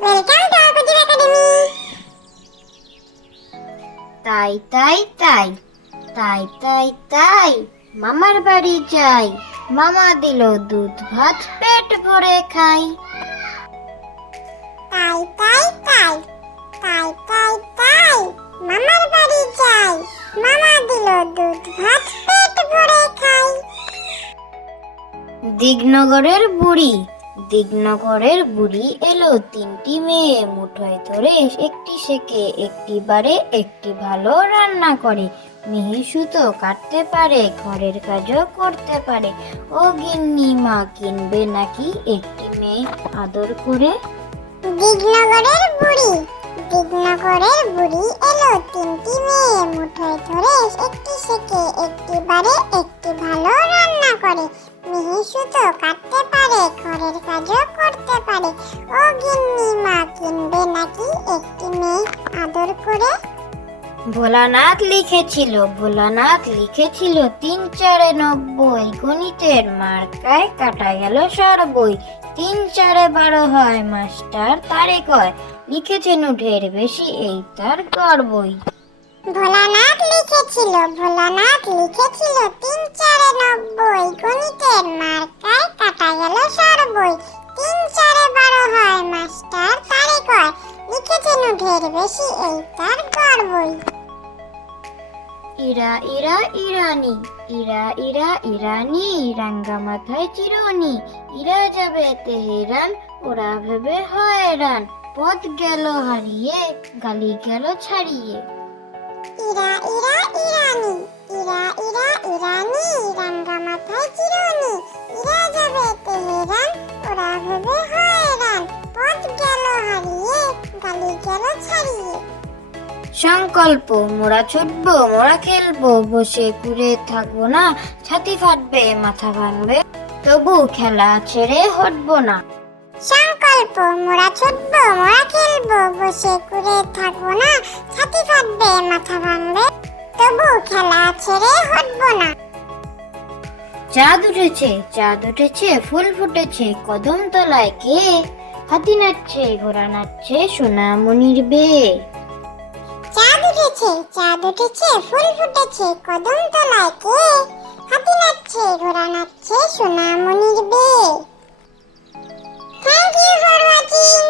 Welcome to আকুতিভ academy. তাই তাই তাই তাই তাই তাই মামার বাড়ি যাই, মামা দিল দুধ ভাত পেট ভরে খাই। তাই তাই তাই তাই তাই তাই মামার বাড়ি যাই, মামা দিল দুধ ভাত পেট ভরে খাই। দিগনগরের বুড়ি এলো, তিনটি মেয়ে মুঠোয় ধরে, একটি শেখে, একটি বারে, একটি ভালো রান্না করে। মিহি সুতো কাটতে পারে, ঘরের কাজও করতে পারে। ও গিন্নি মা কিনবে নাকি একটি মেয়ে আদর করে? দিগনগরের বুড়ি এলো, তিনটি মেয়ে মুঠোয় ধরে, একটি শেখে, একটি বারে, একটি ভালো রান্না করে। মিহি সুতো কাটতে পারে, ঘরের কাজও করতে পারে। ও গিন্নি মা কিনবে নাকি একটি মেয়ে আদর করে? ভোলানাথ লিখেছিল ৩-৪-৯০, গণিতের মার্কায় কাটা গেল সরবই। ৩-৪-১২ হয়, মাস্টার তারে কয়, লিখেছেন ঢের বেশি, এই তার গর্বই। ভোলানাথ লিখেছিল ৩-৪-৯০, গণিতের মার্কায় কাটা গেল সরবই। ৩-৪-১২ হয়, মাস্টার তারে কয়, লিখেছেন ঢের বেশি, এই তার গর্বই। ইরা রাঙ্গা মাথায় চিরুনি, ইরা যাবে তেহেরান, ওরা ভেবে হয়রান, পথ গেল হারিয়ে, গালি গেল ছাড়িয়ে। ইরানি, রাঙ্গা মাথায় চিরুনি, ইরা যাবে তেহেরান, ওরা ভেবে হয়রান, পথ গেল হারিয়ে, গালি গেল ছাড়িয়ে। সংকল্প, মোরা ছুটবো, মোরা খেলবো, বসে ঘুরে থাকবো না, ছাতি ফাটবে, মাথা ভাঙবে, তবু খেলা ছেড়ে হটবো না। সংকল্প, মোরা ছুটবো, মোরা খেলবো, বসে ঘুরে থাকবো না, ছাতি ফাটবে, মাথা ভাঙবে, তবু খেলা ছেড়ে হটবো না। চাঁদ উঠেছে, ফুল ফুটেছে, কদম তলায় কে? হাতি নাচছে, ঘোড়া নাচছে, সোনামণির বেয়ে। চাঁদ উঠেছে, ফুল ফুটেছে, কদম তলায় কে? হাতি নাচছে, ঘোড়া নাচছে, সোনামণির বেয়ে। Thank you for watching.